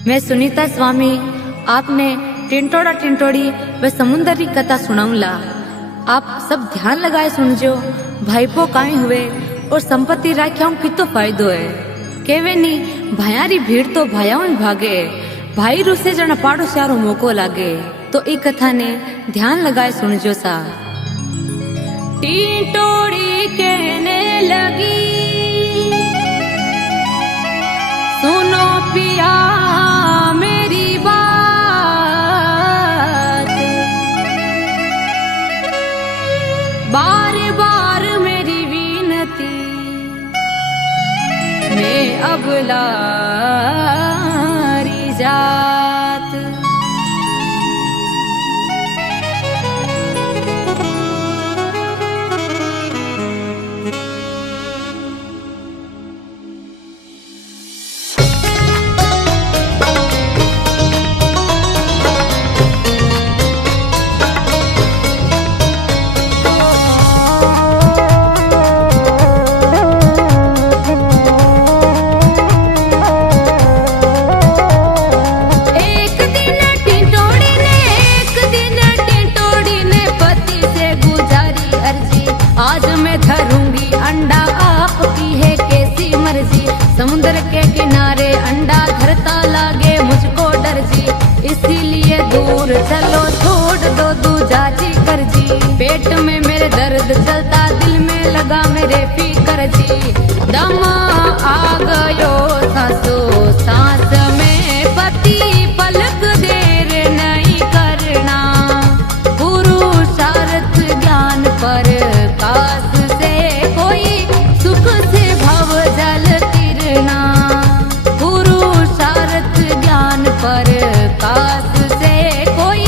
मैं सुनीता स्वामी आपने टिंटोड़ा टिंटोड़ी व समुंदर की कथा सुनाऊंला। आप सब ध्यान लगाए सुनजो। भाईपो काई हुए और संपत्ति राख्याओं कितो फायदो है। केवे नी भायारी भीड़ तो भायाओं ही भागे, भाई रुसे जना पाड़ो सारो मौको लागे। तो ई कथा ने ध्यान लगाए सुनजो सा। टिंटोड़ी कहने लगी, सुनो पिया मेरी बात, बार बार मेरी विनती मैं अबलारी जात। आज मैं धरूंगी अंडा, आपकी है कैसी मर्जी। समुद्र के किनारे अंडा धरता लागे मुझको डर जी, इसीलिए दूर चलो छोड़ दो दूजा जी कर जी। पेट में मेरे दर्द चलता, दिल में लगा मेरे फिकर जी। दम आ गयो सासो सांस में पति, पलक देर नहीं करना। पुरुषार्थ ज्ञान पर कास से कोई सुख से भव जल तिरना। पुरुषार्थ ज्ञान पर कास से कोई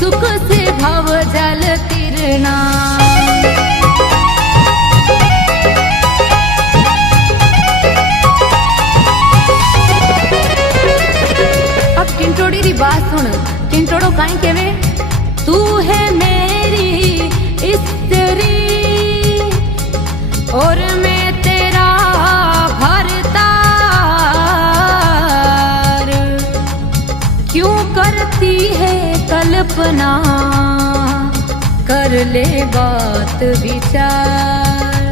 सुख से भव जल तिरना। अब टिंटोड़ी री बात सुन। टिंटोड़ो काई केवे, तू है मेरी स्त्री और मैं तेरा भरतार। क्यों करती है कल्पना, कर ले बात विचार।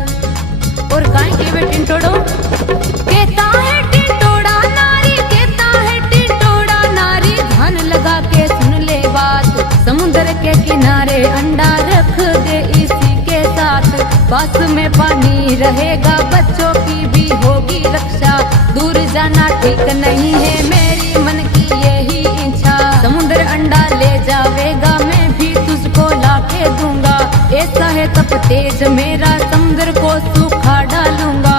और काई केवे टिंटोड़ो, कहता है टिंटोड़ा नारी, कहता है टिंटोड़ा नारी। ध्यान लगा के सुन ले बात, समुद्र के किनारे अंडा रख दे इसी के साथ। पास में पानी रहेगा, बच्चों की भी होगी रक्षा। दूर जाना ठीक नहीं है, मेरी मन की यही इच्छा। समुद्र अंडा ले जावेगा, मैं भी तुझको लाके दूंगा। ऐसा है तप तेज मेरा, समुद्र को सूखा डालूंगा।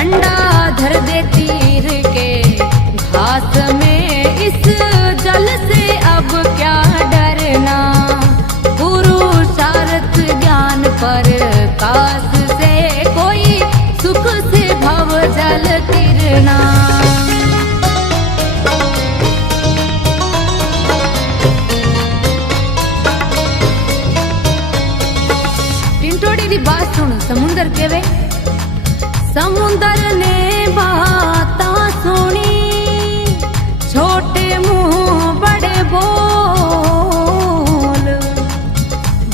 अंडा धर दे तीर के घास में, इस जल से अब क्या डरना। पुरुषार्थ ज्ञान पर कास से कोई सुख से भव जल तिरना। टिंटोड़ी री बात सुन। समुंदर केवे, समुंदर ने बातां सुनी, छोटे मुंह बड़े बोल।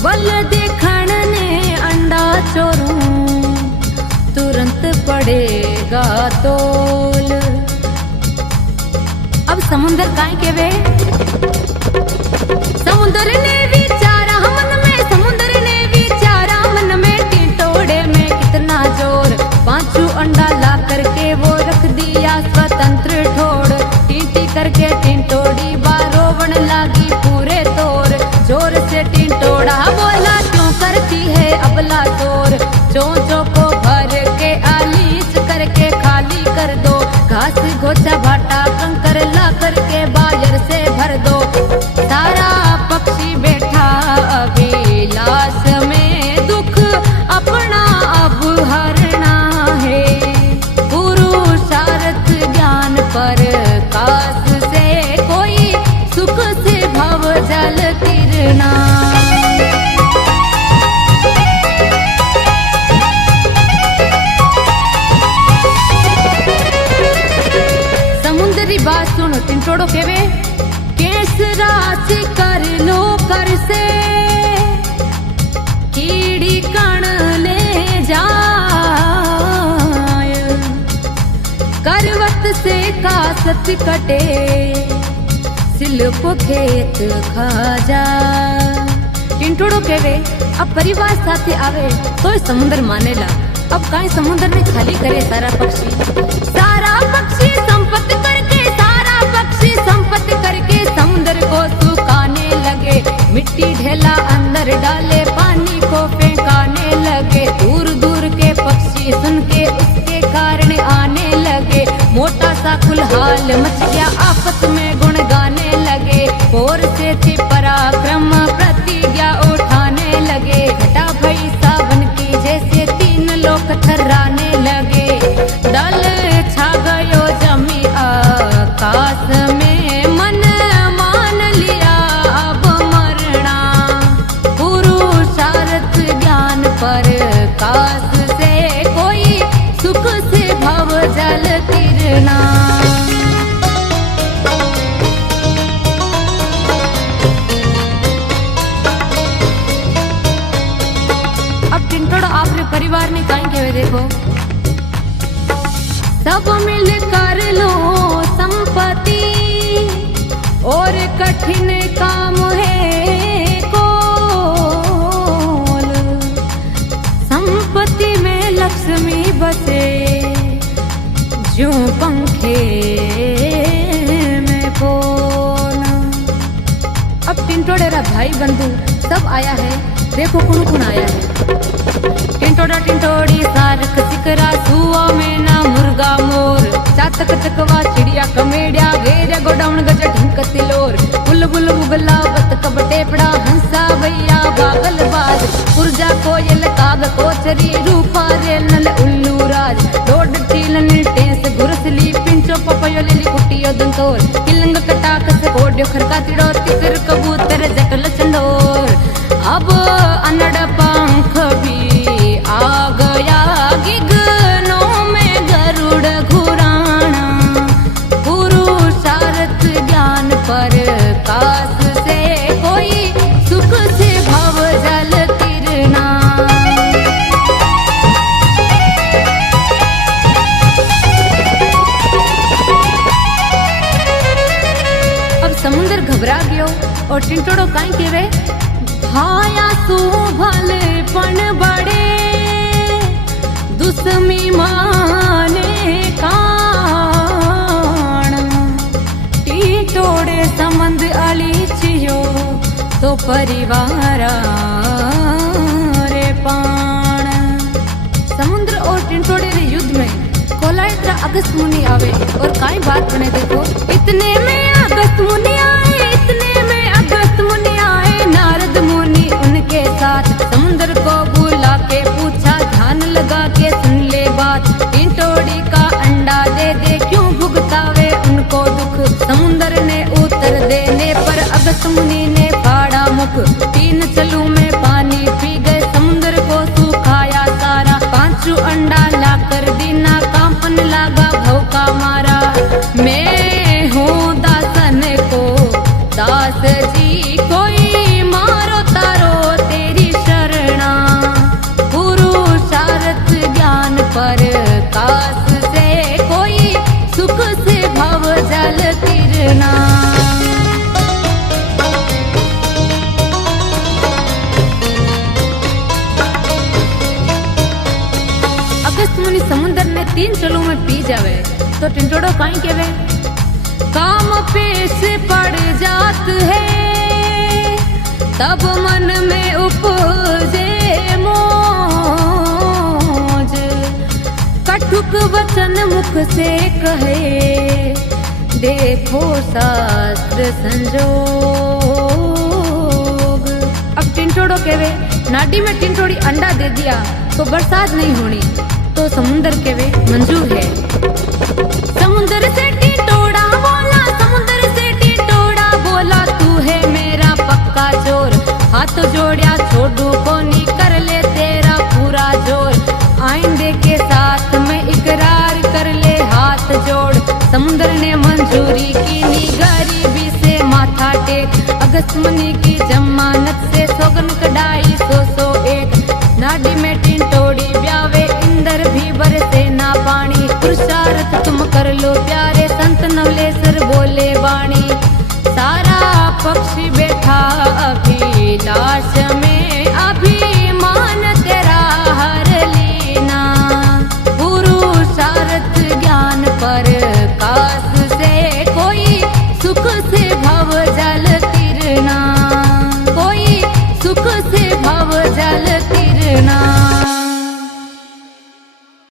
बल देखण ने अंडा चोरूं, तुरंत पड़ेगा तोल। अब समुंदर काई केवे, समुंदर ने विचारा मन में, समुंदर ने विचारा मन में। टिंटोड़े में कितना जोर, पांचू अंडा ला करके वो रख दिया स्वतंत्र ठोड़। टीटी करके टिंटोड़ी बारोवण लागी पूरे तोर। जोर से टिंटोड़ा बोला, क्यों करती है अबला तोर। चोंचों को भर के आलीच करके खाली कर दो। घास घोचा भाटा कंकर ला करके बायर से भर दो। सारा पक्षी बैठा अभिलाष में, दुख अपना अब हरना है। पुरुषार्थ ज्ञान पर कास से कोई सुख से भव जल तिरना। टिंटोड़ो केवे केस राशि कर लो कर से कीड़ी कण ले जाय करवत से कासत कटे सिल्प खेत खा जा। टिंटोड़ो केवे अब परिवार साथे आवे तो समुद्र मानेला। अब काई समुद्र ने खाली करे सारा पक्षी संपत्ति करके सारा पक्षी संपत्ति करके समुद्र को सुखाने लगे। मिट्टी ढेला अंदर डाले पानी को फेंकाने लगे। दूर दूर के पक्षी सुन के उसके कारण आने लगे। मोटा सा खुलहाल मच गया आपस में गुण गाने लगे। और से थी पराक्रम प्रतिज्ञा उठाने लगे। घटा भई सावन की जैसे तीन लोग थर्राने लगे। दल छा गयो जमी आकाश में मन मान लिया अब मरना। पुरुषार्थ ज्ञान पर काश से कोई सुख से भव जल तिरना। आपने परिवार ने काई कहे देखो सब मिल कर लो संपत्ति और कठिन काम है कोल। संपत्ति में लक्ष्मी बसे जो पंखे में कौन। अब टिंटोड़े रा भाई बंधु सब आया है। देखो कौन कौन आया है। टिंटोड़ा टिंटोड़ी सारक सिकरा सुआ में ना मुर्गा मोर चातक चकवा चिड़िया कमेड़िया घेरा गोडाउन गज ढंक तिलोर बुलबुल बुगला बत कबटे पड़ा हंसा भैया बागल बाज पुरजा कोयल काग कोचरी रूपा रेल नल उल्लू राज डोड टीलन टेंस गुरसली पिंचो पपयो लेली कुटियो दंतोर किलंग कटाक से कोड्यो खरका तिड़ो तितर कबूतर जटल चंडोर। अब अनड़ पंख भी आ गया गिगनों में गरुड़ घुराना। पुरुषार्थ ज्ञान पर काश से कोई सुख से भव जल तिरना। अब समुद्र घबरा गयो और टिंटोड़ो काई केवे हाया तू भले पण बड़े दुश्मी माने कान। टिंटोड़े संबंध अली छियो तो परिवार रे पान। समुद्र और टिंटोड़े रे युद्ध में कोलाइत्रा अगस्त मुनि आवे और काई बात बने देखो। इतने में अगस्त मुनि आए इतने में अगस्त मुनि आए। नारद मुनि उनके साथ समुद्र को बुला के पूछा ध्यान लगा के सुन ले बात। टिंटोड़ी का अंडा दे दे क्यों भुगतावे उनको दुख। समुद्र ने उत्तर देने पर अगस्त मुनि ने फाड़ा मुख। 3 चलू में पानी पी गए समुद्र को सुखाया सारा। 5 अंडा लाकर दीना कांपन लगा भौका मारा। मैं हूँ दासन को दास जी कोई मारो तारो तेरी शरणा। पुरुषार्थ ज्ञान पर काश से कोई सुख से भव जल तिरना। अगस्त मुनि समुद्र ने 3 चलों में पी जावे तो टिंटोड़ो काई केवे काम पेश पड़ जात है तब मन में उपजे मोज। कटुक वचन मुख से कहे देखो शास्त्र संजोग। अब टिंटोड़ो केवे नाडी में टिंटोड़ी अंडा दे दिया तो बरसात नहीं होनी। तो समुद्र केवे मंजूर है। समुद्र से टिंटोड़ा बोला समुद्र से टिंटोड़ा बोला तू है मेरा पक्का चोर। हाथ जोड़िया छोड़ू कोनी कर ले तेरा पूरा जोर। आइंदे के साथ में इकरार कर ले हाथ जोड़। समुद्र ने मंजूरी की निगाह एक। अगस्त मुनि की जमानत से सोगन कढ़ाई 100 नाडी में टिंटोड़ी ब्यावे इंदर भी बरसे ना पानी। पुरुषार्थ तुम कर लो प्यारे संत नवलेसर बोले वाणी। सारा पक्षी बैठा अभिलाष में अभिमान तेरा हर लेना। पुरुषार्थ ज्ञान पर